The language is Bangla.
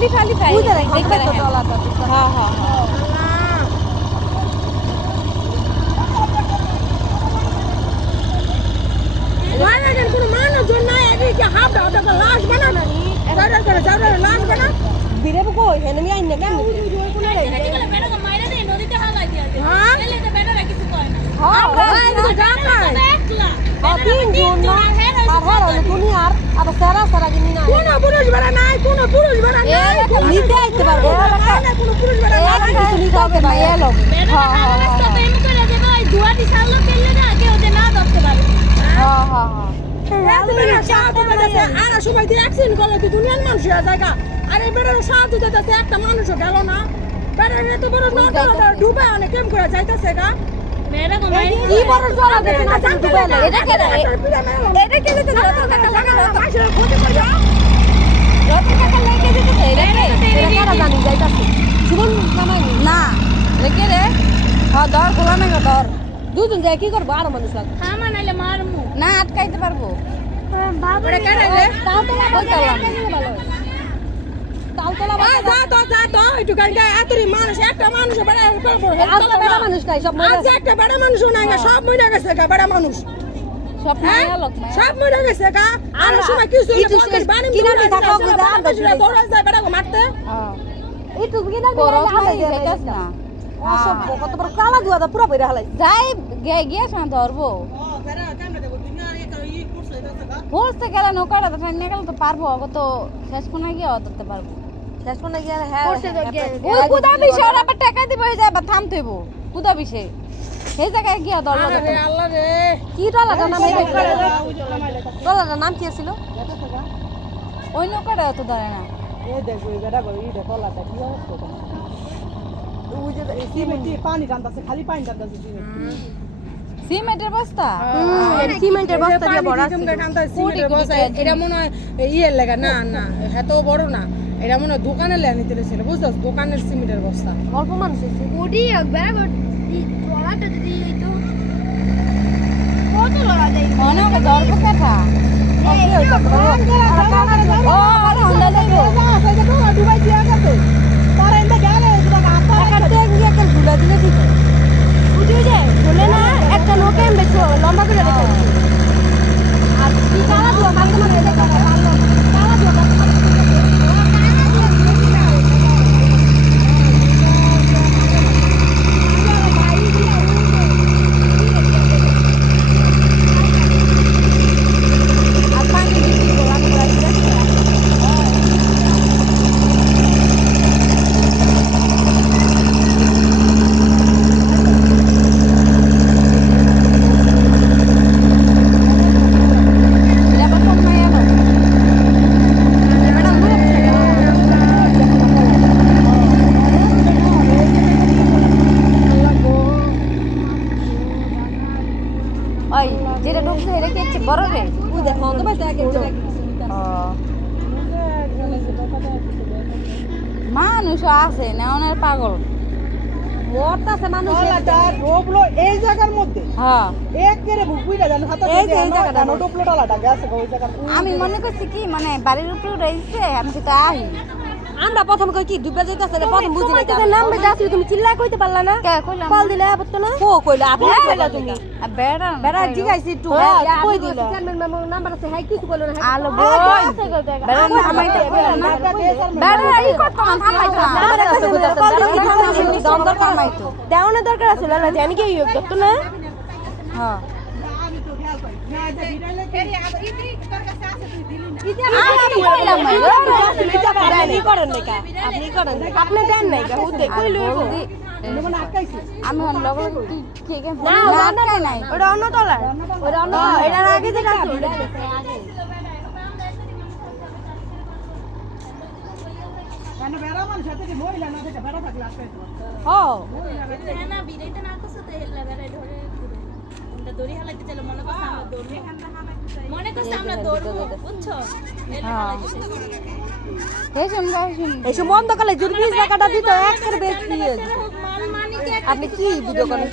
খালি খালি খাই হ্যাঁ হ্যাঁ কোনো মানুষজন নাই এদিকে হাফ দাও তো লাশ বানানো সাইডার করে সাইডার লাশ বানা বিরে বকো হেনে মি আইনে কেন হ্যাঁ দুনিয়ার আবার সারা সারা দিন না কোনো পুরুষ বেড়া নাই কোনো পুরুষ বেড়া নাই নিতে আইতে পারবো কোনো পুরুষ বেড়া নাই কিছু নিতে হবে না এলো হ্যাঁ হ্যাঁ আর সবাই দিয়ে অ্যাক্সিডেন্ট করলে তুই দুনিয়ার মানুষ জায়গা আরে বেড়ার সাহায্য দিতেছে একটা মানুষও গেল না বেড়ার এত বড় ডুবে অনেক কেম করে যাইতেছে গা কি বড় জল আছে না ডুবে এটা কে এটা কে দিতে রত কাকা লেগে দিতে এটা কারা জানি যাইতাছে জীবন জামাই না রেখে রে হ্যাঁ ধর গোলা না ধর দুজন যায় কি করবো আরো মানুষ লাগবে না আটকাইতে পারবো বাবারে কেন রে একটু গাড়িটা এতরি মানুষ একটা মানুষ মানুষ নাই সব একটা বেড়া মানুষ নাই সব মরে গেছে গা বেড়া মানুষ সব সব মরে গেছে গা আর সময় কিছু কিনারে থাকা দৌড়া যায় বেড়া মারতে একটু কিনারে না অসভ্য কত বড় কালা দুয়া দা পুরো বইরা হালাই যাই গিয়ে শান ধরবো বলতে গেলে নৌকাটা তো ঠান্ডা গেলে তো পারবো কত শেষ কোনায় গিয়ে ধরতে পারবো শেষ কোনায় গিয়ে হ্যাঁ ওই কুদা বিষয় আবার টাকা দিব হয়ে যায় আবার থামতে হইব কুদা বিষয় সেই জায়গায় গিয়ে ধরলো আল্লাহ রে কি ডলাটা নাম ডলাটার নাম কি ছিল ওই নৌকাটা তো ধরে না এই দেখো এই বেটা গো এই দেখো লাটা কি অবস্থা ওই যে সিমেন্টে পানি টানতাছে খালি পানি টানতাছে সিমেন্টের বস্তা সিমেন্টের বস্তা দিয়ে ভরা সিমেন্টের বস্তা এটা মনে হয় ইয়ের লাগা না না এত বড় না এটা মনে হয় দোকানে নিতে ছিল বুঝছস দোকানের সিমেন্টের বস্তা অল্প মানুষ আছে ওডি ব্যাগ টলাটা যদি তো কত লড়া যায় অনেক দরব কাটা ওকে হইতা ও আরে হন্ডা যাইবো দুবাই দিয়া গেছে তারা এন্ড গেলে টাকাতে গিয়ে একটা ঝুলা দিলে ঠিক বুঝে যায় বলে না একটা নৌকা বেশ লম্বা করে রেখে আর কি কালা দুয়া কালকে মানে দেখা কালা দুয়া ওই যেটা ঢুকছে এটা কি বড় রে ওই দেখো তো ভাই দেখে মানুষ আছে না ওনার পাগল মরতাছে মানুষ রোবলো এই জায়গার মধ্যে হ্যাঁ এক করে বুকুইরা জানো হাতে এই যে এই জায়গাটা ডোপলো ডালাটা গেছে ওই জায়গা আমি মনে করছি কি মানে বাড়ির উপরে রইছে আমি তো আহি আমরা প্রথম কই কি ডুবে যাইতাছে প্রথম বুঝি না তোর নাম বেটা তুমি চিল্লা কইতে পারলা না কে কইলাম কল দিলে আপত্তি না ও কইলা আপনি কইলা তুমি বেড়া বেড়া জিগাইছি একটু কই দিলা চেয়ারম্যান মামুর নাম্বার আছে হাই কিছু বলো না আলো বই বেড়া থামাইতে বেড়া এই কত থামাইতো না দম দরকার মাইতো দেওয়ানোর দরকার আছে না জানি কি ইয়োগ তো না হ্যাঁ আপনি দেন নাই আমি নাই ওটা অন্য তলার এটার আগে যেটা আছে বেড়া মানুষ সাথে মহিলা না থেকে বেড়া থাকলে আসবে না বিরাইতে না করছে তো হেলা বেড়াই ধরে আমরা দড়ি হালাইতে চলে মনে করছে আমরা দৌড়বো বুঝছো এইসব বন্ধ করলে যদি 20 টাকাটা দিত এক করে বেশ দিয়ে আপনি কি ভিডিও করেন